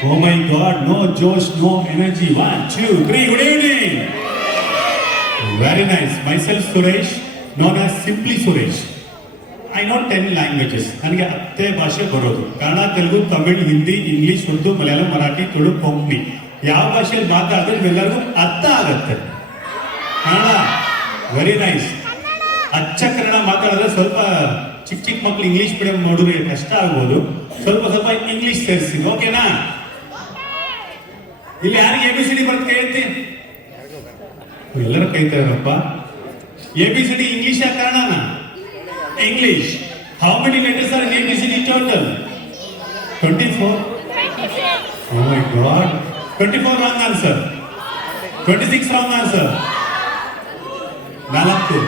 Oh my God, no Josh, no energy. 1, 2, 3, good evening. Very nice. Myself Suresh, known as Simply Suresh. I know 10 languages. ನನಗೆ 10 ಭಾಷೆ ಬರೋದು. Kannada, Telugu, Tamil, Hindi, English, Urdu, Malayalam, Marathi, Tulu, Konkani. ಯಾವ ಭಾಷೆಯಲ್ಲಿ ಮಾತಾಡಿದ್ರೆ ಎಲ್ಲರಿಗೂ ಅರ್ಥ ಆಗುತ್ತೆ. Kannada very nice. ಅಚ್ಚ ಕನ್ನಡ ಮಾತಾಡಿದ್ರೆ ಸ್ವಲ್ಪ ಚಿಕ್ಕ ಚಿಕ್ಕ ಮಕ್ಳು ಇಂಗ್ಲಿಷ್ ಮೀಡಿಯಂ ನೋಡಿದ್ರೆ ಕಷ್ಟ ಆಗ್ಬೋದು. ಸ್ವಲ್ಪ ಇಂಗ್ಲಿಷ್ ಸೇರಿಸಿ, ಓಕೆನಾ? ಇಲ್ಲಿ ಯಾರಿಗೆ ABCD ಬರುತ್ತೆ ಕೇಳ್ತಿ? ಎಲ್ಲರೂ ಕೈತಾರಪ್ಪ. ABCD ಇಂಗ್ಲಿಷ್ ಕನ್ನಡನ? English. How many letters are in ABCD total? 24. Oh my God. 24 wrong answer. 26 wrong answer. 4.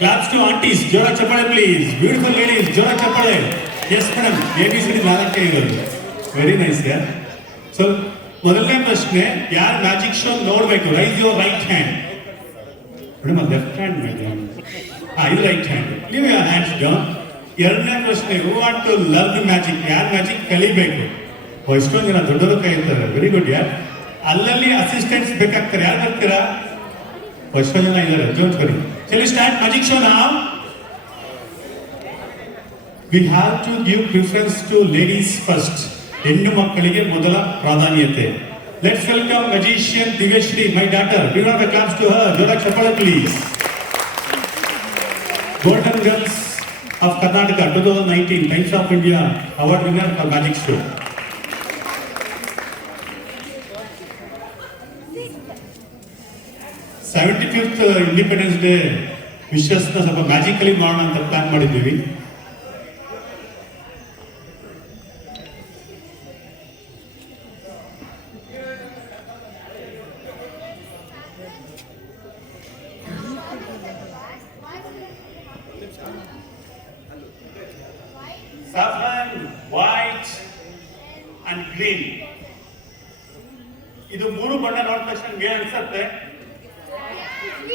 Claps to aunties. ಜೋರ ಚಪ್ಪಾಳೆ please. Beautiful ladies. ಜೋರ ಚಪ್ಪಾಳೆ. Yes madam. ABCD 4 ಇರೋದು. Very nice yeah. So ಮೊದಲನೇ ಪ್ರಶ್ನೆ, ಯಾರು ಮ್ಯಾಜಿಕ್ ಶೋ ನೋಡಬೇಕು? Raise your right hand. Madam left hand madam. ಇದು right hand. Leave your hands down. ಎರಡನೇ ಪ್ರಶ್ನೆ, who want to learn the magic? ಯಾರು ಮ್ಯಾಜಿಕ್ ಕಲಿಬೇಕು? ಎಷ್ಟೊಂದು ಜನ ದೊಡ್ಡವರು ಕೈ ಇರ್ತಾರೆ. ವೆರಿ ಗುಡ್ ಯಾರ್. ಅಲ್ಲಲ್ಲಿ ಅಸಿಸ್ಟೆಂಟ್ಸ್ ಬೇಕಾಗ್ತಾರೆ. ಯಾರು ಬರ್ತೀರಾ? ಎಷ್ಟೊಂದು ಜನ ಇದ್ದಾರೆ. Don't worry. Shall we start magic show now? We have to give preference to ladies first. ಹೆಣ್ಣು ಮಕ್ಕಳಿಗೆ ಮೊದಲ ಪ್ರಾಧಾನ್ಯತೆ. Let's welcome magician Divyashree, my daughter. Give a claps to her. ಜೋರಾಗಿ ಚಪ್ಪಾಳೆ please. Golden girls of Karnataka 2019 Times of India award winner for magic show. Seventy-fifth Independence Day ವಿಶಸ್ನ ಸ್ವಲ್ಪ magically ಮಾಡೋಣ ಅಂತ ಪ್ಲಾನ್ ಮಾಡಿದ್ದೀವಿ. Saffron, white and green. ಇದು ಮೂರು ಬಣ್ಣ ನೋಡಿದ ತಕ್ಷಣ ಏನ್ ಅನ್ಸುತ್ತೆ?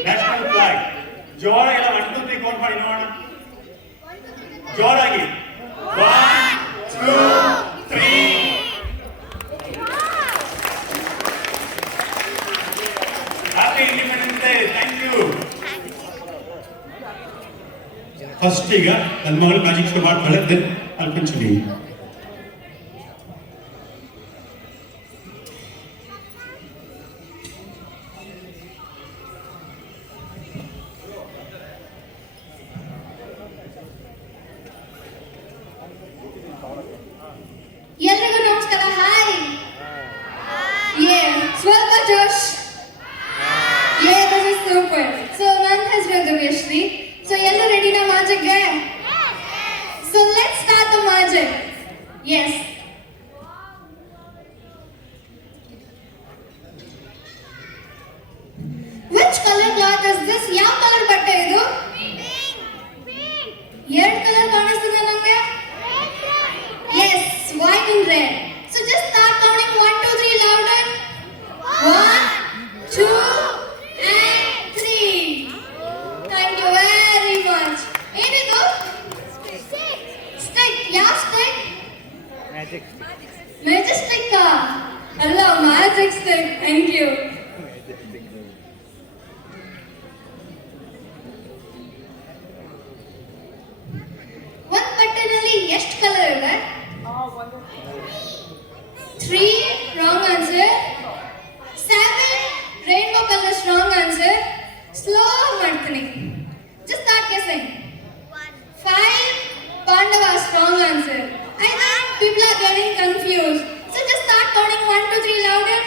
National flag. ಜೋರಾಗಿ 1 2 3 ಕೌಂಟ್ ಮಾಡಿ ನೋಡೋಣ. ಜೋರಾಗಿ 1 2 3. Happy independence day. Thank you. First ಈಗ ನನ್ನ ಮಗಳು ಮ್ಯಾಜಿಕ್ ಶೋ ಮಾಡ್ತಾಳೆ. Then I'll continue. ಎಲ್ಲರಿಗೂ ನಮಸ್ಕಾರ. ಹಾಯ್. ಸ್ವಲ್ಪ ಜೋಶ್. This is super. So ನನ್ನ ಹೆಸರು ದಿವ್ಯಶ್ರೀ. So ಎಲ್ಲರೂ ರೆಡಿನಾ ಮ್ಯಾಜಿಕ್ಗೆ? So let's start the magic. Yes. Which color cloth is this? ಯಾವ ಕಲರ್ ಬಟ್ಟೆ ಇದು? ಎರಡು ಕಲರ್ ಕಾಣಿಸ್ತಿದೆ ನನಗೆ. Yes, white and red. So just start counting 1 2 3 louder. 1 2 and 3. Thank you very much. ಏನಿದು? Stick. ಯಾವ stick? Magic stick. ಅಲ್ಲ, magic stick. Thank you. ಒಂದು ಬಟ್ಟೆನಲ್ಲಿ ಎಷ್ಟು ಕಲರ್ ಇದೆ? 3 wrong answer. 7 rainbow colors wrong answer. Slow ಮಾಡ್ತೀನಿ. Just start guessing. 5 Pandavas wrong answer. I think people are getting confused. So just start counting 1 2 3 louder.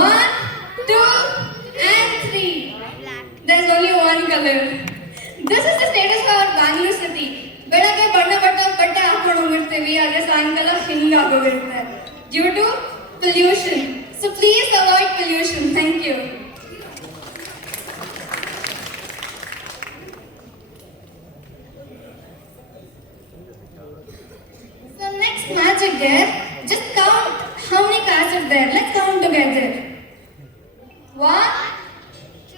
1 2 and 3. There's only one color. This is the status of our Bangalore city. ಬೆಳಗ್ಗೆ ಬಟ್ಟೆ ಹಾಕೊಂಡು ಹೋಗಿರ್ತೀವಿ, ಆದ್ರೆ ಸಾಯಂಕಾಲ ಹಿಂಗಾಗೋಗಿರುತ್ತೆ due to pollution. So please avoid pollution. Thank you. So next magic there, just count how many cards are there. Let's count together. 1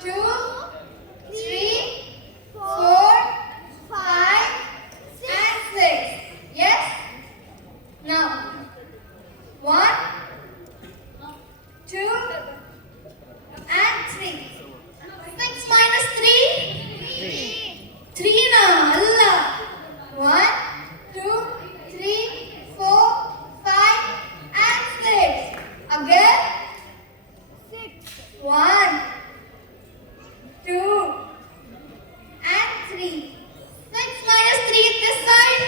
2 3 4 5 and 6. Yes? Now One, two, and three. 6 minus 3? 3 na, alla. 1, 2, 3, 4, 5, and 6. Again. 1, 2, and 3. 6 minus 3 this side.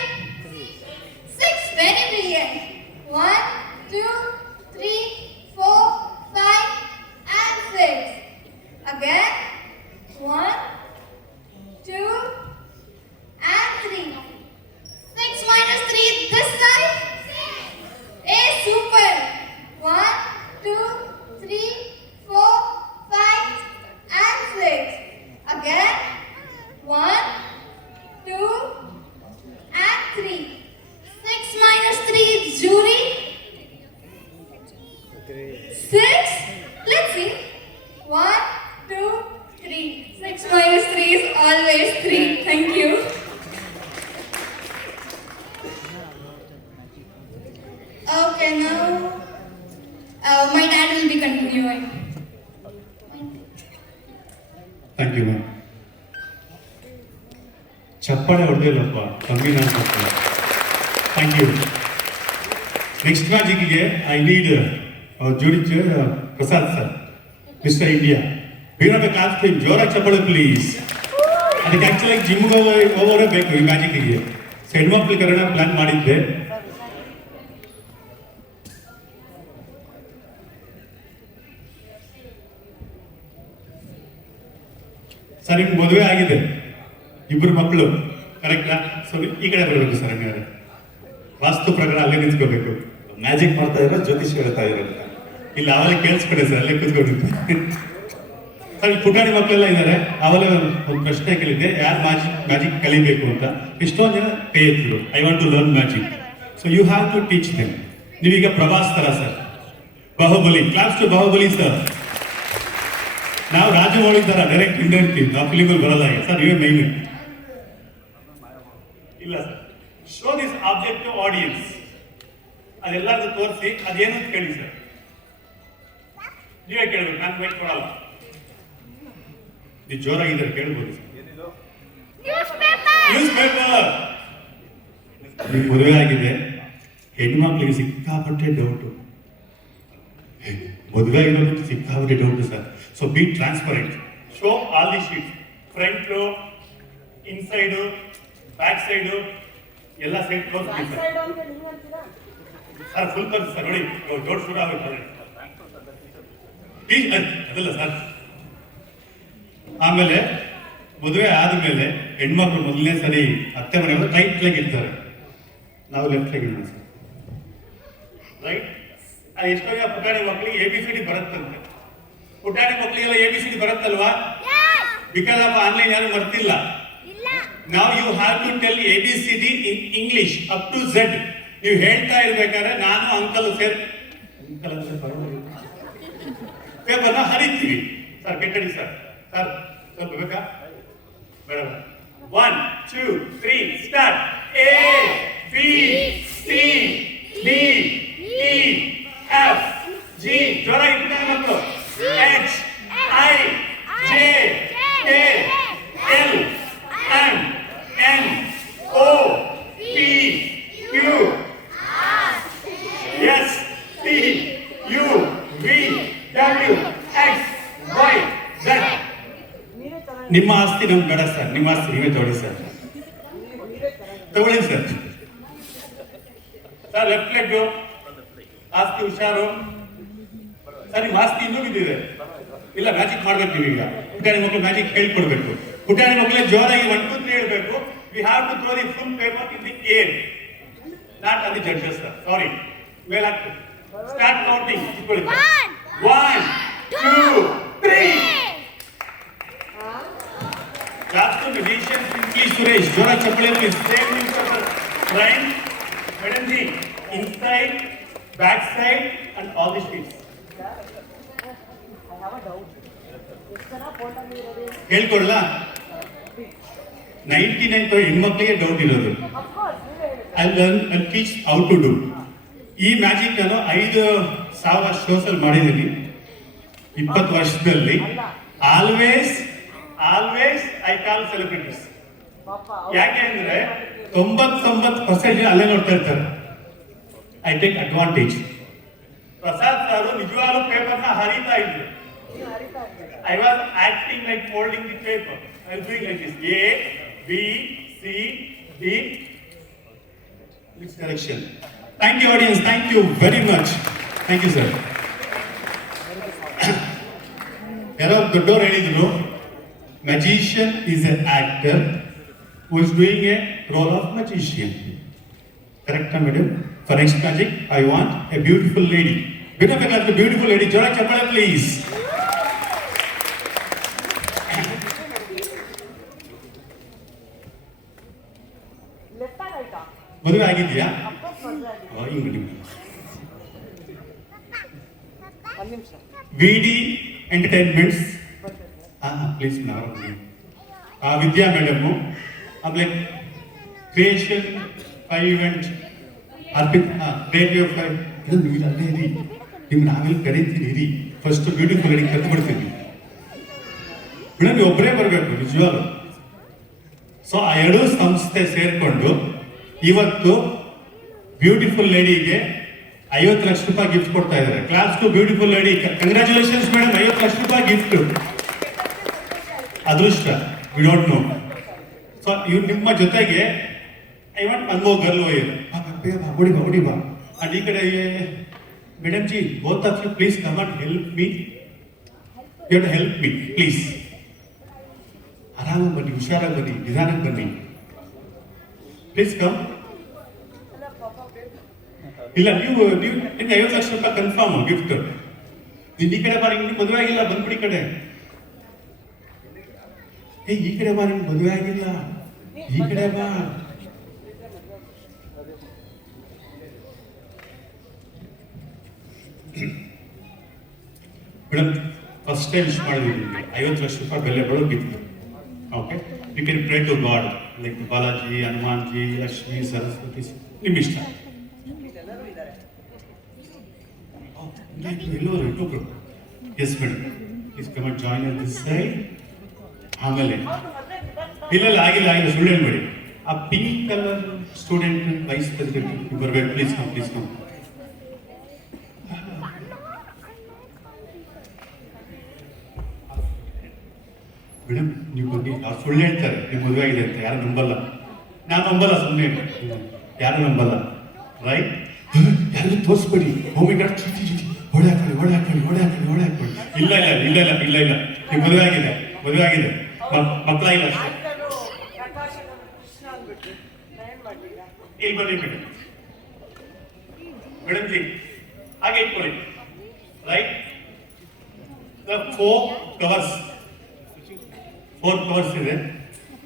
6. Very brilliant. 1, 2, 3, 4, 5, and 6. Again. 1, 2, and 3. 6 minus 3 this side. A super. 1, 2, 3, 4, 5, and 6. Again. 1, 2, and 3. 6 minus 3 jury. 6. Let's see. 1, 2, 3. 6 minus 3 is always 3. Thank you. Okay, now my dad will be continuing. Thank you ma'am. ಚಪ್ಪಾಳೆ ಹೊಡೆದಿಲ್ಲಪ್ಪ, ಕಮ್ಮಿ ನಾನು ಚಪ್ಪಾಳೆ. Thank you. Next ಮ್ಯಾಜಿಕ್ಗೆ I need Jodi Prasad sir, mister India. ಬೇರೆ class time ಜೋರಾಗಿ ಚಪ್ಪಾಳೆ please. ಅದಕ್ಕೆ ಆ್ಯಕ್ಚುಲಾಗಿ ಜಿಮ್ಗೆ ಹೋಗೋರೇ ಬೇಕು ಈ ಮ್ಯಾಜಿಕ್ಕಿಗೆ. ಸೊ ಹೆಣ್ಮಕ್ಳು ಕನ್ನಡ ಪ್ಲ್ಯಾನ್ ಮಾಡಿದ್ದೆ. ಸರ್ ನಿಮ್ಗೆ ಮದುವೆ ಆಗಿದೆ, ಇಬ್ಬರು ಮಕ್ಕಳು, ಕರೆಕ್ಟಾ? ಸೊ ಈ ಕಡೆ ಬರಬೇಕು ಸರ್. ಹಂಗಾರೆ ವಾಸ್ತು ಪ್ರಕಾರ ಅಲ್ಲೇ ನಿಂತ್ಕೋಬೇಕು. ಮ್ಯಾಜಿಕ್ ಮಾಡ್ತಾ ಇರೋ ಜ್ಯೋತಿಷ್ ಹೇಳ್ತಾ ಇರೋ ಇಲ್ಲ, ಅವಲೇ ಕೇಳಿಸ್ಕೊಡೆ ಸರ್, ಅಲ್ಲೇ ಕೂತ್ಕೊಂಡಿದ್ದು. ಸರ್ ಪುಟಾಣಿ ಮಕ್ಕಳೆಲ್ಲ ಇದ್ದಾರೆ. ಅವಲೇ ಒಂದು ಪ್ರಶ್ನೆ ಕೇಳಿದ್ದೆ, ಯಾರು ಮ್ಯಾಜಿಕ್ ಕಲಿಬೇಕು ಅಂತ. ಎಷ್ಟೊಂದು ಜನ ಕೈ ಎತ್ತಿದ್ರು, I want to learn magic. So you have to teach them. ನೀವೀಗ ಪ್ರಭಾಸ್ ತರ sir, Baahubali, class to Baahubali sir. ನಾವು ರಾಜಮೌಳಿ ತರ ಡೈರೆಕ್ಟ್ ಇಂಡೈರೆಕ್ಟ್ ನಾವು ಫಿಲಿಮಲ್ಲಿ ಬರಲ್ಲ ಸರ್, ನೀವೇ ಮೈನ್. ಇಲ್ಲ sir, show this object to audience. ಅದೆಲ್ಲರಿಗೂ ತೋರಿಸಿ ಅದೇನು ಅಂತ ಕೇಳಿ ಸರ್. ನೀವೇ ಕೇಳಬೇಕು, ನಾನು ವೇಟ್ ಕೊಡಲ್ಲ. ನೀವು ಜೋರಾಗಿದ್ದಾರೆ, ಕೇಳ್ಬೋದು ಸರ್. News paper. ನಿಮ್ಗೆ ಮದುವೆ ಆಗಿದೆ, ಹೆಣ್ಮಕ್ಳಿಗೆ ಸಿಕ್ಕಾಪಟ್ಟೆ ಡೌಟು. ಮದುವೆ ಆಗಿರೋದು ಸಿಕ್ಕಾಪಟ್ಟೆ doubt sir. So be transparent. Show all the seats, front row, inside, back side, ಎಲ್ಲ ಸೈಡ್ ತೋರಿಸ್ತೀವಿ ಸರ್. ಸರ್ ಫುಲ್ ತೋರಿಸಿ ಸರ್, ನೋಡಿ ಡೌಟ್ ಶುರು ಆಗುತ್ತೆ. ಪ್ಲೀಸ್ ಅದಲ್ಲ ಸರ್. ಆಮೇಲೆ ಮದುವೆ ಆದಮೇಲೆ ಹೆಣ್ಮಕ್ಳು ಮೊದಲನೇ ಸರಿ ಅತ್ತೆ ಮನೆಯವರು ರೈಟ್ ಲೆಗ್ ಇರ್ತಾರೆ, ನಾವು ಲೆಫ್ಟ್ ಲೆಗ್ ಇರೋಣ ಸರ್. ರೈಟ್. ಎಷ್ಟೋ ಪುಟಾಣಿ ಮಕ್ಕಳಿಗೆ ABCD ಬರುತ್ತಂತೆ. ಪುಟಾಣಿ ಮಕ್ಕಳಿಗೆಲ್ಲ ABCD ಬರುತ್ತಲ್ವಾ? ಬಿಕಾಸ್ ಆಫ್ ಆನ್ಲೈನ್ ಯಾರು ಮರ್ತಿಲ್ಲ. ನಾವು you have to tell ABCD in English up to Z. ನೀವು ಹೇಳ್ತಾ ಇರ್ಬೇಕಾದ್ರೆ ನಾನು ಅಂಕಲ್ ಸೇರ್ ಪೇಪರ್ನ ಹರಿತೀವಿ ಸರ್. ಕೆಟ್ಟಡಿ ಸರ್. ಸರ್ ಸ್ವಲ್ಪ ಬೇಕಾ ಬೇಡ? 1, 2, 3 start. A B C D E F G. ಜೋರಾಗಿ ಇಟ್ಕೊಂಡು ಮಕ್ಕಳು. H I J K L M N O P Q S T U V W X Y Z. ನಿಮ್ಮ ಆಸ್ತಿ ನಮ್ಗೆ ಬೇಡ ಸರ್, ನಿಮ್ಮ ಆಸ್ತಿ ನೀವೇ ತಗೊಳ್ಳಿ ಸರ್. ತಗೊಳ್ಳಿ ಸರ್. ಸರ್ ಲೆಫ್ಟ್ ಲೆಗ್ ಆಸ್ತಿ ಹುಷಾರು ಸರ್. ನಿಮ್ಮ ಆಸ್ತಿ ಇನ್ನೂ ಬಿದ್ದಿದೆ. ಇಲ್ಲ ಮ್ಯಾಜಿಕ್ ಮಾಡ್ಬೇಕು ನೀವೀಗ. ಪುಟಾಣಿ ಮಕ್ಕಳು ಮ್ಯಾಜಿಕ್ ಹೇಳ್ಕೊಡ್ಬೇಕು. ಪುಟಾಣಿ ಮಕ್ಕಳೇ ಜೋರಾಗಿ 1, 2, 3 ಹೇಳ್ಬೇಕು. We have to throw the full paper in the air, not on the judges sir. Sorry, ಮೇಲಾಗ್ತದೆ. Start counting. 1, 2, 3. Last musician Pinky Suresh. ಜೋರಾಗಿ ಚಪ್ಪಲಿ please. Same newspaper. Front, madam ji, inside, back side and all the streets. ಹೇಳ್ಕೊಡ್ಲ? 99% ಹೆಣ್ಮಕ್ಳಿಗೆ doubt ಇರೋದು. I learn and teach how to do. ಈ magic ನಾನು 5,000 shows ಅಲ್ಲಿ ಮಾಡಿದ್ದೀನಿ 20 ವರ್ಷದಲ್ಲಿ. Always I call celebrities. ಯಾಕೆ ಅಂದ್ರೆ 99% ಅಲ್ಲೇ ನೋಡ್ತಾ ಇರ್ತಾರೆ. I take advantage. Prasad sir ನಿಜವಾಗ್ಲೂ ಪೇಪರ್ ನ ಹರಿತಾ ಇದ್ರು. I was acting like folding the paper. I doing like this. A B C D which direction. Thank you audience, thank you very much. Thank you sir. ಯಾರೋ ದೊಡ್ಡವರು ಹೇಳಿದ್ರು, magician is a actor who is doing a role of magician. ಕರೆಕ್ಟಾ madam? For next magic, I want a beautiful lady. Beautiful, beautiful lady. Jora Chapala, please. ಮದುವೆ ಆಗಿದೆಯಾ? VD entertainments. Please Vidya madam. ಆಮೇಲೆ creation 5 event Arpit radio 5. ನೀವು ಅಲ್ಲೇ ಇರಿ, ನಿಮ್ಗೆ ನಾವೆಲ್ಲಿ ಕರೀತೀನಿ ಇರಿ. ಫಸ್ಟ್ ಬ್ಯೂಟಿಫುಲ್ ಲೇಡಿ ಕರೆದು ಬಿಡ್ತೀನಿ ಮೇಡಮ್, ನೀವು ಒಬ್ಬರೇ ಬರಬೇಕು ನಿಜವಾಗ್ಲು. ಸೊ ಆ ಎರಡೂ ಸಂಸ್ಥೆ ಸೇರ್ಕೊಂಡು ಇವತ್ತು ಬ್ಯೂಟಿಫುಲ್ ಲೇಡಿಗೆ 50 ಲಕ್ಷ ರೂಪಾಯಿ ಗಿಫ್ಟ್ ಕೊಡ್ತಾ ಇದ್ದಾರೆ. Claps to beautiful lady, congratulations madam. 50 lakh ರೂಪಾಯಿ ಗಿಫ್ಟ್. ಅದೃಷ್ಟ, ವಿ ಡೋಂಟ್ ನೋ. ಸೊ ಇವ್ರು ನಿಮ್ಮ ಜೊತೆಗೆ I want one more girl ಓಯರ್. ಓಡಿ ಬಾ. ಅಂಡ್ ಈ ಕಡೆ madam ji, both of you please come and help me. You have to help me please. ಆರಾಮಾಗಿ ಬನ್ನಿ, ಹುಷಾರಾಗಿ ಬನ್ನಿ, ನಿಧಾನಕ್ಕೆ ಬನ್ನಿ. Please come. ಇಲ್ಲ, ನೀವು ನಿಮ್ಗೆ 50 ಲಕ್ಷ ರೂಪಾಯಿ ಕನ್ಫರ್ಮ್ ಗಿಫ್ಟ್. ನೀನ್ ಈ ಕಡೆ ಬಾ, ನಿಮ್ಗೆ ಮದುವೆ ಆಗಿಲ್ಲ, ಬಂದ್ಬಿಡಿ ಈ ಕಡೆ. ಈ ಕಡೆ ಬಾ, ನಿಮ್ಗೆ ಮದುವೆ ಆಗಿಲ್ಲ, ಈ ಕಡೆ ಬಾ. ಮೇಡಮ್, ಫಸ್ಟ್ ಟೈಮ್ ವಿಶ್ ಮಾಡಿದ್ವಿ ನಿಮಗೆ 50 ಲಕ್ಷ ರೂಪಾಯಿ ಬೆಲೆ ಬರೋ gift. Okay, you can pray to God like Balaji, Hanuman ji, Lakshmi, Saraswati, ನಿಮ್ಮ ಇಷ್ಟ. ಎಲ್ಲರೂ ಇನ್ನೊಬ್ರು. Yes madam, please come and join at this side. ಆಮೇಲೆ ಇಲ್ಲ ಆಗಿಲ್ಲ, ಸುಳ್ಳು ಹೇಳ್ಬೇಡಿ. ಆ pink colour student vice president ಬರಬೇಕು. Please come, please come. Madam, ನೀವು ಬನ್ನಿ. ಅವ್ರು ಸುಳ್ಳು ಹೇಳ್ತಾರೆ ನೀವು ಮದುವೆ ಆಗಿದೆ ಅಂತ. ಯಾರು ನಂಬಲ್ಲ. ನಾನು ನಂಬಲ್ಲ, ಸುಮ್ಮನೆ ಯಾರು ನಂಬಲ್ಲ. ರೈಟ್? ಯಾರು ತೋರಿಸ್ಬೇಡಿ. ಹೊಡೆ ಹಾಕೊಳ್ಳಿ. ಇಲ್ಲ ನೀವು ಮದುವೆ ಆಗಿದೆ, ಮಕ್ಕಳಾಗಿಲ್ಲ ಅಷ್ಟೇ. ಇಲ್ಲಿ ಬನ್ನಿ ಮೇಡಮ್ ಜಿ, ಹಾಗೆ ಇಟ್ಕೊಳ್ಳಿ. ರೈಟ್? 4 ಕವರ್ಸ್ ಇದೆ.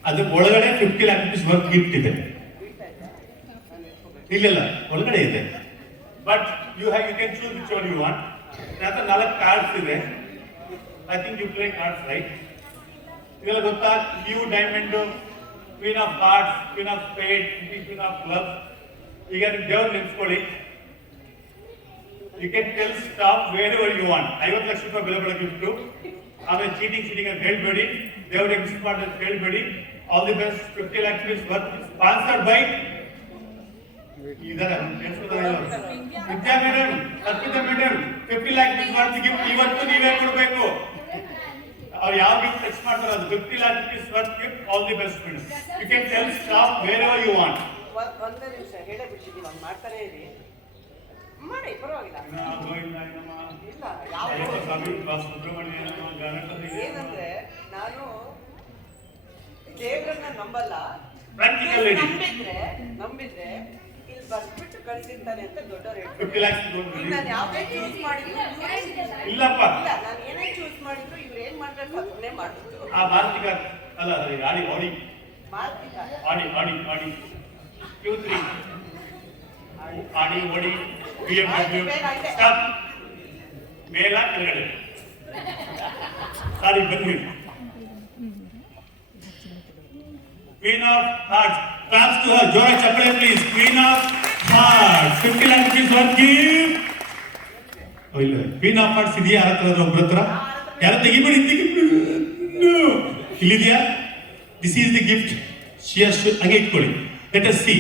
ಅದ್ರ ಒಳಗಡೆ 50 lakh rupees ವರ್ಕ್ ಗಿಫ್ಟ್ ಇದೆ. ಇಲ್ಲ, ಒಳಗಡೆ ಇದೆ. But you can choose which one you want. ನನ್ನ 4 ಕಾರ್ಡ್ಸ್ ಇದೆ. I think you play cards, right? ಇದೆಲ್ಲ ಗೊತ್ತಾ? Q diamond, queen of cards, queen of spade, queen of club. ಈಗ ನೀವು ದೇವ್ರು ನೆನ್ಸ್ಕೊಳ್ಳಿ. You can tell stop wherever you want. 50 lakh ರೂಪಾಯಿ ಬೆಲೆ ಬರೋ ಗಿಫ್ಟು. ಆಮೇಲೆ ಚೀಟಿಂಗ್ ಅಂತ ಹೇಳ್ಬೇಡಿ, ದೇವ್ರಿಗೆ ಮಿಸ್ ಮಾಡೋದು ಹೇಳ್ಬೇಡಿ. All the best. 50 lakh rupees worth sponsored by Vidya madam, Arpita madam. 50 lakh rupees worth gift ಇವತ್ತು ನೀವೇ ಕೊಡಬೇಕು. ಅವ್ರು ಯಾವ ಗಿಫ್ಟ್ ಟೆಕ್ಸ್ಟ್ ಮಾಡ್ತಾರೆ ಅದು 50 lakh rupees worth gift. All the best madam. You can tell stop wherever you want. ಒಂದೇ ನಿಮಿಷ ಹೇಳೇ ಬಿಟ್ಟಿದ್ದೀವಿ, ಒಂದು ಮಾಡ್ತಾನೆ ಇರಿ. ಮಾಡಿ, ಪರವಾಗಿಲ್ಲ. ಇಲ್ಲ, ಏನಂದ್ರೆ ನಾನು ದೇವ್ರನ್ನ ನಂಬಲ್ಲ. ನಂಬಿದ್ರೆ ಇಲ್ಲಿ ಬರ್ಬಿಟ್ಟು ಕಳಿಸಿರ್ತಾನೆ ಅಂತ ದೊಡ್ಡವ್ರು ಹೇಳ್ತಾರೆ. ನಾನು ಯಾವ್ದೇ ಚೂಸ್ ಮಾಡಿದ್ರು ಇಲ್ಲಪ್ಪ, ಇಲ್ಲ, ನಾನು ಏನೇ ಚೂಸ್ ಮಾಡಿದ್ರು ಇವ್ರು ಏನ್ ಮಾಡ್ಬೇಕು ಅದನ್ನೇ ಮಾಡಿದ್ರು. ಆ ಮಾರ್ತಿಕ ಅಲ್ಲ, ಆಡಿ ಮಾರ್ತಿಕ ಆಡಿ Q3 ಆಡಿ ಓಡಿ BMW ಸ್ಟಾಪ್. ಮೇಲ ಕೆಳಗಡೆ ಸಾರಿ ಬನ್ನಿ. Queen of hearts, claps to her. ಜೋರ ಚಪ್ಪಳೆ please. Queen of heart 50 lakh rupees worth gift. ಇಲ್ಲ ಕ್ವೀನ್ ಆಫ್ ಹಾರ್ಟ್ಸ್ ಇದೆಯಾ ಯಾರ ಹತ್ರ ಒಬ್ಬರ ಹತ್ರ ಯಾರು ತೆಗಿಬೇಡಿ ಇಲ್ಲಿದೆಯಾ ದಿಸ್ ಈಸ್ ದಿ ಗಿಫ್ಟ್ ಹಂಗೆ ಇಟ್ಕೊಳ್ಳಿ let us see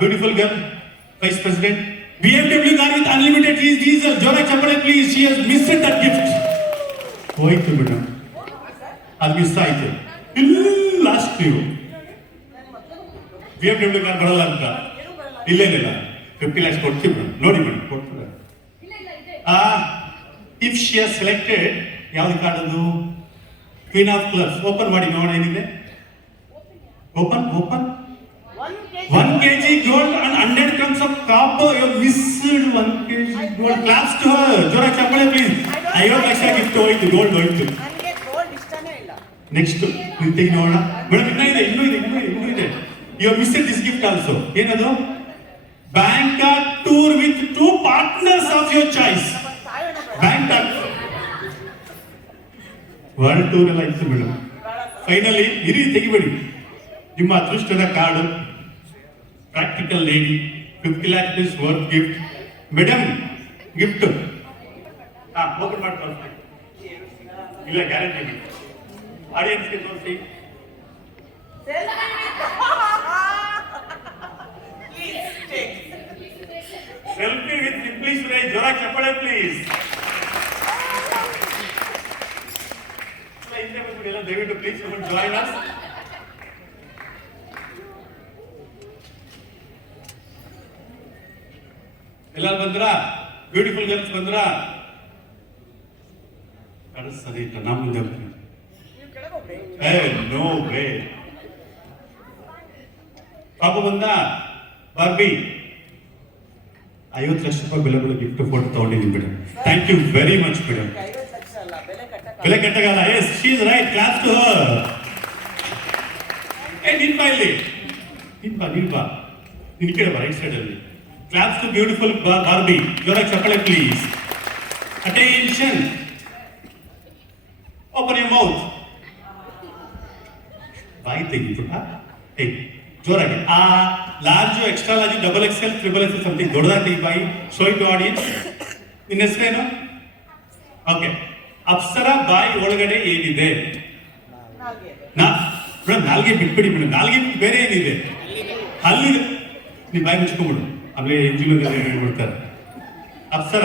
beautiful girl vice president BMW car with unlimited diesel ಜೋರಾಗಿ ಚಪ್ಪಾಳೆ please she has missed that gift ಹೋಯ್ತು ಮೇಡಮ್ ಅದು ಮಿಸ್ ಆಯ್ತು ಲಾಸ್ಟ್ ನೀವು BMW ಕಾರ್ ಬರಲ್ಲ ಅಂತ ಇಲ್ಲ 50 lakhs ಕೊಡ್ತೀವಿ ಮೇಡಮ್ ನೋಡಿ ಮೇಡಮ್ ಕೊಡ್ತೀವಿ ಇಫ್ ಶಿ ಹಸ್ ಸೆಲೆಕ್ಟೆಡ್ ಯಾವ್ದು ಕಾರ್ಡ್ ಅದು ಕ್ವೀನ್ ಆಫ್ ಕ್ಲಬ್ಸ್ ಓಪನ್ ಮಾಡಿ ನೋಡೋಣ ಏನಿದೆ open 1 kg gold and 100 grams of copper. You missed 1 kg gold. Claps to her. Jora chappale please. 50 lakh gift ಹೋಯ್ತು ಗೋಲ್ಡ್ ಹೋಯ್ತು. ನನಗೆ ಗೋಲ್ಡ್ ಇಷ್ಟನೇ ಇಲ್ಲ. ನೆಕ್ಸ್ಟ್ ನಿಂತಿಗೆ ನೋಡೋಣ ಮೇಡಮ್ ಇನ್ನೂ ಇದೆ you have missed this gift also ಏನದು Bangkok tour with 2 partners of your choice Bangkok world tour ಎಲ್ಲ ಇತ್ತು ಮೇಡಮ್ ಫೈನಲಿ ಇರಿ ತೆಗಿಬೇಡಿ ನಿಮ್ಮ ಅದೃಷ್ಟದ card practical lady 50 lakh rupees worth gift madam gift open ಮಾಡಿ ತೋರಿಸಿ ಇಲ್ಲ ಗ್ಯಾರಂಟಿ ಆಡಿಯನ್ಸ್ಗೆ ತೋರಿಸಿ ಸೆಲ್ಫಿ ವಿತ್ ಸಿಂಪ್ಲಿ ಸುರೇಶ್ ಜೋರಾಗಿ ಚಪ್ಪಾಳೆ ಪ್ಲೀಸ್ ಹಿಂದೆ ಬಂದ್ಬಿಡಿ ಎಲ್ಲ ದಯವಿಟ್ಟು ಪ್ಲೀಸ್ ಜಾಯಿನ್ ಅಸ್ ಎಲ್ಲರೂ ಬಂದ್ರ ಬ್ಯೂಟಿಫುಲ್ ಗರ್ಲ್ಸ್ ಬಂದ್ರ ಕಳಿಸದೆ ಇಲ್ಲ ನಮ್ಮ ಮುಂದೆ ನೋ ವೇ ಪಾಪ ಬಂದ ಬಾರ್ಬಿ 50 ಲಕ್ಷ ರೂಪಾಯಿ ಬೆಲೆ ಬರೋ ಗಿಫ್ಟ್ ಫೋಟೋ ತಗೊಂಡಿದ್ದೀನಿ madam thank you very much madam 50 lakh ಅಲ್ಲ ಬೆಲೆ ಕಟ್ಟಗಲ್ಲ yes she is right claps to her ನಿನ್ಬಾ ಇಲ್ಲಿ ನಿನ್ಬಾ ನಿನ್ ಕಡೆ ಬಾ ರೈಟ್ ಸೈಡ್ ಅಲ್ಲಿ ಕ್ಲಾಸ್ ಟು ಬ್ಯೂಟಿಫುಲ್ ಬಾರ್ಬಿ ಜೋರಾಗಿ ಚಪ್ಪಾಳೆ please attention open your mouth ಬಾಯಿ ತೆಗಿಬಿಟ್ಟ ಜೋರಾಗಿ large extra large double XL triple XL something ದೊಡ್ಡದಾಗಿ ಬಾಯಿ ಶೋ ಇಟ್ ಆಡಿಯನ್ಸ್ ನಿನ್ನ ಹೆಸರೇನು ಓಕೆ ಅಪ್ಸರ ಬಾಯಿ ಒಳಗಡೆ ಏನಿದೆ ಮೇಡಮ್ ನಾಲ್ಗೆ ಬಿಟ್ಬಿಡಿ ಮೇಡಮ್ ನಾಲ್ಗೆ ಬೇರೆ ಏನಿದೆ ಅಲ್ಲಿದೆ ನೀವು ಬಾಯಿ ಮುಚ್ಕೊಂಡ್ಬಿಡು ಆಮೇಲೆ ಇಂಜಿನಿಯರ್ ಹೇಳ್ಬಿಡ್ತಾರೆ Apsara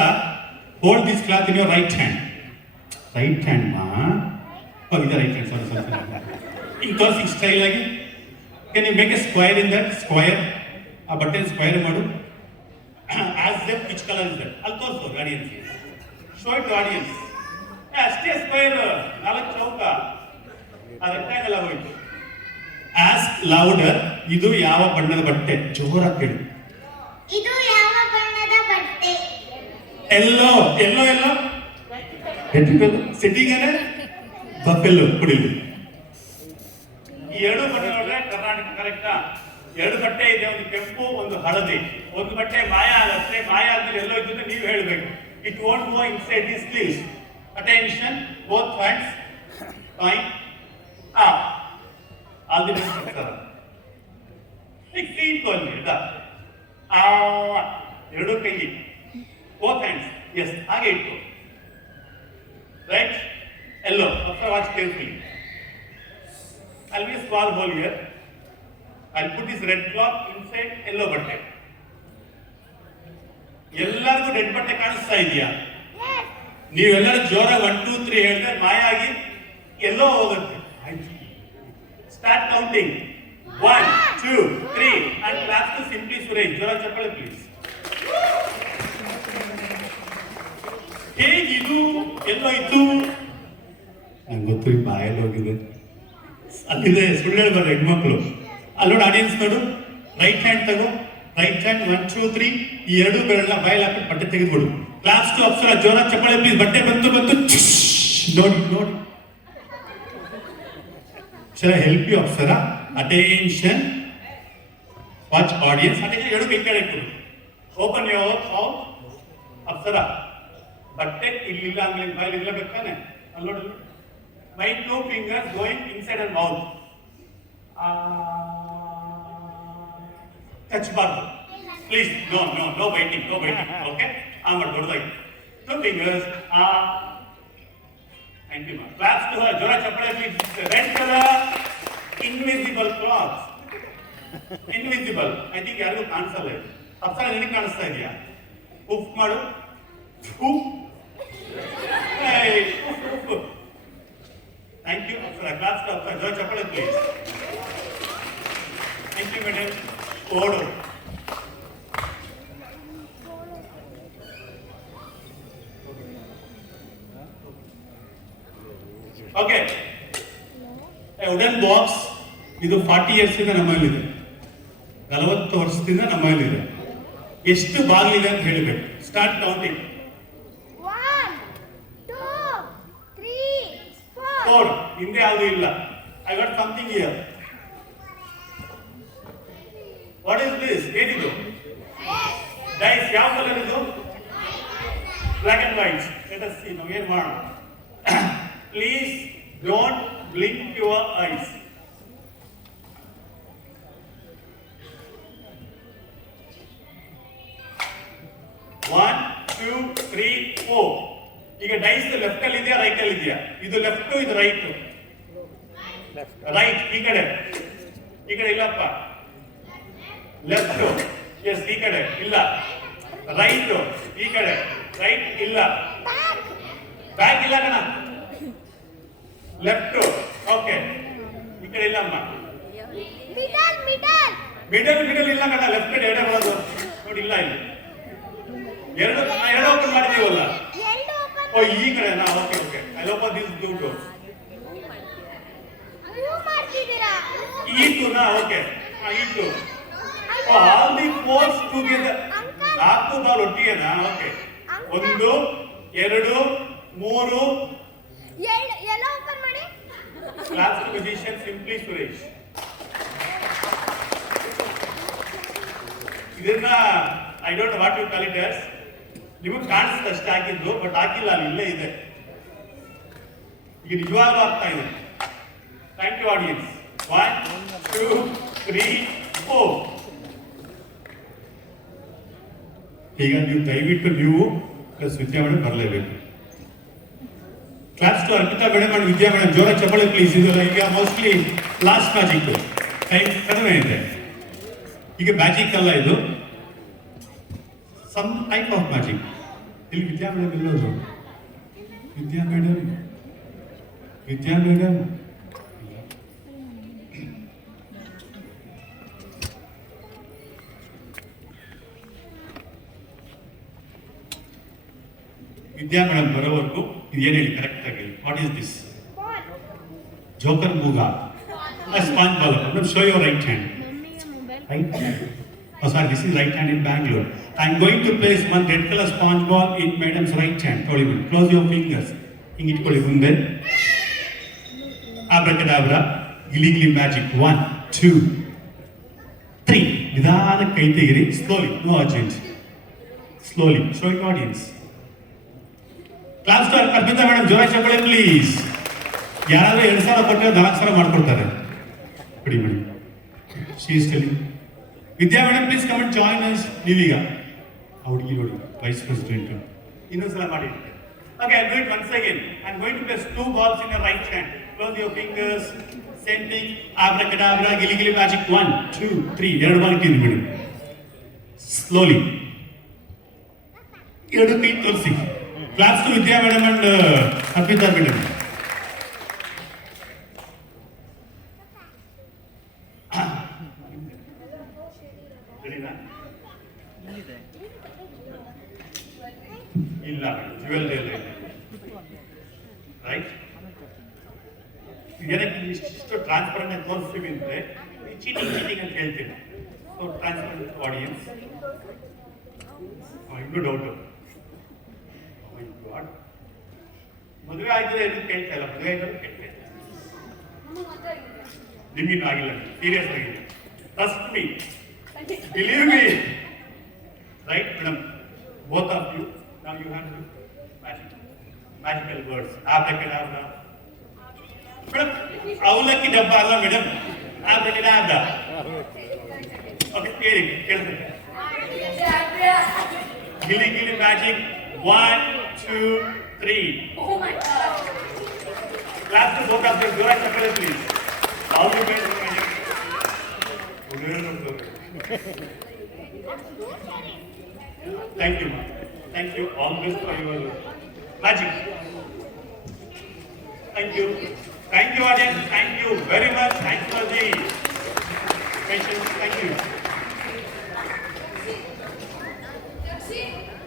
hold this cloth in your right hand ಮಾ ಇದೆ ರೈಟ್ ಹ್ಯಾಂಡ್ ಸ್ವಲ್ಪ ಹಿಂಗೆ ತೋರಿಸಿ ಸ್ಟೈಲ್ ಆಗಿ can you make a square in that square ಆ ಬಟ್ಟೆ ಸ್ಕ್ವೈರ್ ಮಾಡು as that which colour is that ಅಲ್ಲಿ ತೋರಿಸು ಆಡಿಯನ್ಸ್ ಶೋ ಇಟ್ ಆಡಿಯನ್ಸ್ ಅಷ್ಟೇ ಸ್ಕ್ವೈರ್ 4 ಚೌಕ ಆ ರೆಕ್ಟಾಂಗಲ್ ಆಗೋಯ್ತು ಆಸ್ ಲೌಡರ್ ಇದು ಯಾವ ಬಣ್ಣದ ಬಟ್ಟೆ ಜೋರಾಗಿ ಕೇಳಿ ಇದು ಯಾವ ಬಣ್ಣದ ಬಟ್ಟೆ ಎಲ್ಲೋ ಸಿಟ್ಟಿಂಗ್ ಅನೇ ಬಫೆಲ್ಲೋ ಕುಡಿಲಿ ಈ ಎರಡು ಬಟ್ಟೆ ನೋಡ್ರೆ ಕರ್ನಾಟಕ ಕರೆಕ್ಟಾ ಎರಡು ಬಟ್ಟೆ ಇದೆ ಒಂದು ಕೆಂಪು ಒಂದು ಹಳದಿ ಒಂದು ಬಟ್ಟೆ ಮಾಯ ಆಗುತ್ತೆ ಮಾಯ ಆದ್ಮೇಲೆ ಎಲ್ಲೋ ಇದ್ದು ನೀವು ಹೇಳ್ಬೇಕು it won't go inside this sleeves attention both hands point of all the best sir feet ಅಲ್ಲಿ ಎರಡು ಕೈ ಬೋತ್ ಹ್ಯಾಂಡ್ಸ್ ಎಸ್ ಹಾಗೆ ಇಟ್ಟು right yellow watch carefully I'll be a small hole here. I'll put this red cloth inside yellow ಬಟ್ಟೆ ಎಲ್ಲರಿಗೂ red ಬಟ್ಟೆ ಕಾಣಿಸ್ತಾ ಇದೆಯಾ ನೀವೆಲ್ಲರೂ ಜೋರಾಗಿ 1 2 3 ಹೇಳಿದ್ರೆ ಮಾಯ ಆಗಿ ಎಲ್ಲೋ ಹೋಗುತ್ತೆ start counting 1 2 3 and clap to simply Suresh ಜೋರಾಗಿ ಚಪ್ಪಾಳೆ ಪ್ಲೀಸ್ ಹೇಗಿದು ಎಲ್ಲೋ ಇತ್ತು ನಂಗೆ ಗೊತ್ತು ಬಾಯಲ್ಲಿ ಹೋಗಿದೆ ಅಲ್ಲಿದೆ ಸುಳ್ಳು ಹೇಳ್ಬಾರ್ದು ಹೆಣ್ಮಕ್ಳು ಅಲ್ಲಿ ನೋಡಿ ಆಡಿಯನ್ಸ್ ನೋಡು ರೈಟ್ ಹ್ಯಾಂಡ್ ತಗೋ ರೈಟ್ ಹ್ಯಾಂಡ್ 1 2 3 ಈ ಎರಡು ಬೆರಳನ್ನ ಬಾಯಲ್ಲಿ ಹಾಕಿ ಬಟ್ಟೆ ತೆಗೆದ್ಬಿಡು ಕ್ಲಾಸ್ ಟು ಅಪ್ಸರ ಜೋರ ಚಪ್ಪಾಳೆ ಪ್ಲೀಸ್ ಬಟ್ಟೆ ಬಂತು ನೋಡಿ shall I help you Apsara attention watch audience attention ಎರಡು ಕೈ ಕಡೆ ಇಟ್ಬಿಡು ಓಪನ್ ಯುವರ್ ಮೌತ್ ಅಪ್ಸರ ಬಟ್ಟೆ ಇಲ್ಲಿಲ್ಲ ಅಂದ್ರೆ ಬಾಯಲ್ಲಿ ಇರಲೇಬೇಕಾನೆ ಅಲ್ಲಿ ನೋಡಿ my 2 fingers going inside her mouth touch ಬಾರ್ದು ಪ್ಲೀಸ್ ನೋ ಬೈಟಿಂಗ್ ಓಕೆ ಆ ಮಾಡಿ ದೊಡ್ಡದಾಗಿ ಟೂ ಫಿಂಗರ್ಸ್ ಆ thank you ma'am claps to her ಜೋರ ಚಪ್ಪಳೆ please red colour invisible cloth invisible I think ಯಾರಿಗೂ ಕಾಣಿಸಲ್ಲ ಇದು ಅಪ್ಸರ ನಿನಗೆ ಕಾಣಿಸ್ತಾ ಇದೆಯಾ ಉಫ್ ಮಾಡು ಉಫ್ thank you Apsara claps to Apsara ಜೋರ ಚಪ್ಪಳೆ ಪ್ಲೀಸ್ ಥ್ಯಾಂಕ್ ಯು ಮೇಡಮ್ ಓಡು ಓಕೆ ವುಡನ್ ಬಾಕ್ಸ್ ಇದು 40 ಇಯರ್ಸ್ ಇಂದ ನಮ್ಮಲ್ಲಿದೆ 40 ವರ್ಷದಿಂದ ನಮ್ಮಲ್ಲಿದೆ ಎಷ್ಟು ಬಾಗಿಲಿದೆ ಅಂತ ಹೇಳಬೇಕು ಸ್ಟಾರ್ಟ್ ಕೌಂಟಿಂಗ್ 1 2 3 4 ಹಿಂದೆ ಯಾವುದು ಇಲ್ಲ I got something here what is this ಏನಿದು ಡೈಸ್ ಯಾವ ಕಲರ್ ಇದು black and white let us C ನಾವು ಏನು ಮಾಡೋಣ please don't blink your eyes one two three four ಈಗ ಡೈಸ್ ಲೆಫ್ಟ್ ಅಲ್ಲಿ ಇದೆಯಾ ರೈಟ್ ಅಲ್ಲಿ ಇದೆಯಾ ಇದು ಲೆಫ್ಟ್ ಇದು ರೈಟ್ ರೈಟ್ ಈ ಕಡೆ ಇಲ್ಲಪ್ಪ ಲೆಫ್ಟ್ ಎಸ್ ಈ ಕಡೆ ಇಲ್ಲ ರೈಟ್ ಈ ಕಡೆ ರೈಟ್ ಇಲ್ಲ ಬ್ಯಾಕ್ ಇಲ್ಲ ಕಣ ಲೆಫ್ಟ್ ಓಕೆ ಈ ಕಡೆ ಇಲ್ಲಮ್ಮ ಮಿಡಲ್ ಇಲ್ಲ ಕಣ ಲೆಫ್ಟ್ ಕಡೆ ಎಡೆ ಬರೋದು ನೋಡಿ ಇಲ್ಲ ಇಲ್ಲಿ ಎರಡು ಓಪನ್ ಮಾಡಿದೀವಲ್ಲ ಓ ಈ ಕಡೆ ನಾ okay I open this two doors ಈ ಟೂ ನಾ ಓಕೆ ಈ two all the fours together 4 ball ಒಟ್ಟಿಗೆನಾ ಓಕೆ 1 2 3 ಎಲ್ಲ ಓಪನ್ ಮಾಡಿ claps to musician simply Suresh ಇದನ್ನ I don't know what you call it as ನಿಮಗೆ ಕಾಣಿಸುತ್ತೆ ಅಷ್ಟೇ ಹಾಕಿದ್ದು ಬಟ್ ಹಾಕಿಲ್ಲ ಅಲ್ಲಿ ಇಲ್ಲೇ ಇದೆ ಈಗ ನಿಜವಾಗ್ಲೂ ಆಗ್ತಾ ಇದೆ ಥ್ಯಾಂಕ್ ಯು ಆಡಿಯನ್ಸ್ 1 2 3 4 ಈಗ ನೀವು ದಯವಿಟ್ಟು ನೀವು ಪ್ಲಸ್ ವಿದ್ಯಾ ಮೇಡಮ್ ಬರಲೇಬೇಕು claps to Arpita madam and Vidya madam ಜೋರ ಚಪ್ಪಳೆ ಪ್ಲೀಸ್ ಇದೆಲ್ಲ ಈಗ ಮೋಸ್ಟ್ಲಿ ಲಾಸ್ಟ್ ಮ್ಯಾಜಿಕ್ ಟೈಮ್ ಕಡಿಮೆ ಇದೆ ಈಗ ಮ್ಯಾಜಿಕ್ ಅಲ್ಲ ಇದು ಸಮ್ ಟೈಪ್ ಆಫ್ ಮ್ಯಾಜಿಕ್ ಇಲ್ಲಿ ವಿದ್ಯಾ ಮೇಡಮ್ ಇಲ್ಲೋದು ವಿದ್ಯಾ ಮೇಡಮ್ ವಿದ್ಯಾ ಮೇಡಮ್ ಬರೋವರೆಗೂ ಇದು ಏನು ಹೇಳಿ ಕರೆಕ್ಟ್ ಆಗಿ ವಾಟ್ ಈಸ್ ದಿಸ್ ಜೋಕರ್ ಮೂಗ sponge ball madam show your right hand right? Oh, sorry, this is right hand in Bangalore. I'm going to place one red color sponge ball in madam's right hand. Close your fingers. Then abracadabra, illegally magic. 1, 2, 3. Nidana kaitegiri. Slowly, no urgency. Slowly, show it audience. Class to Arpita madam, jora chappale please. ಯಾರಾದ್ರೂ 2000 ಕೊಟ್ಟರೆ 4000 ಮಾಡ್ಕೊಡ್ತಾರೆ ಬಿಡಿ madam she is telling Vidya madam please come and join us ನೀವೀಗ ಹುಡುಗಿ ನೋಡಿ vice president ಇನ್ನೊಂದ್ಸಲ ಮಾಡಿ okay I do it once again I am going to place 2 balls in your right hand close your fingers same thing abracadabra gilly magic 1 2 3 ಎರಡು ball ಇಟ್ಟಿದ್ದೀನಿ madam slowly ಎರಡು ಕೈ ತೋರಿಸಿ class to Vidya madam and Arpita madam ಇಲ್ಲ jewel ಇಲ್ಲ right ಏನಕ್ಕೆ ಇಷ್ಟು transparent ಆಗಿ ತೋರಿಸ್ತೀವಿ ಅಂದ್ರೆ ಚೀಟಿಂಗ್ ಅಂತ ಹೇಳ್ತೀನಿ ಸೊ ಟ್ರಾನ್ಸ್ಪರೆಂಟ್ ಆಡಿಯನ್ಸ್ ಇನ್ನೂ ಡೌಟು ಮದುವೆ ಆಗಿದ್ರೆ ಏನು ಕೇಳ್ತಾ ಇಲ್ಲ ಮದುವೆ ಆಗಿದ್ರೆ ಕೇಳ್ತಾ ಇಲ್ಲ ನಿಮಗಿನ್ನೂ ಆಗಿಲ್ಲ ಸೀರಿಯಸ್ ಆಗಿದೆ trust me believe me right madam both of you now you have to magical words abracadabra madam avlaki dabba alla madam abracadabra okay ಕೇಳಿ Gilly Gilly Magic. 1, 2, 3. Oh my god. Clap to both of them. Jora chappale please. All the best. Thank you. Thank you. All the best for your magic. Thank you. Thank you, audience. Thank you very much. Thank you for the patience. Thank you. Taxi.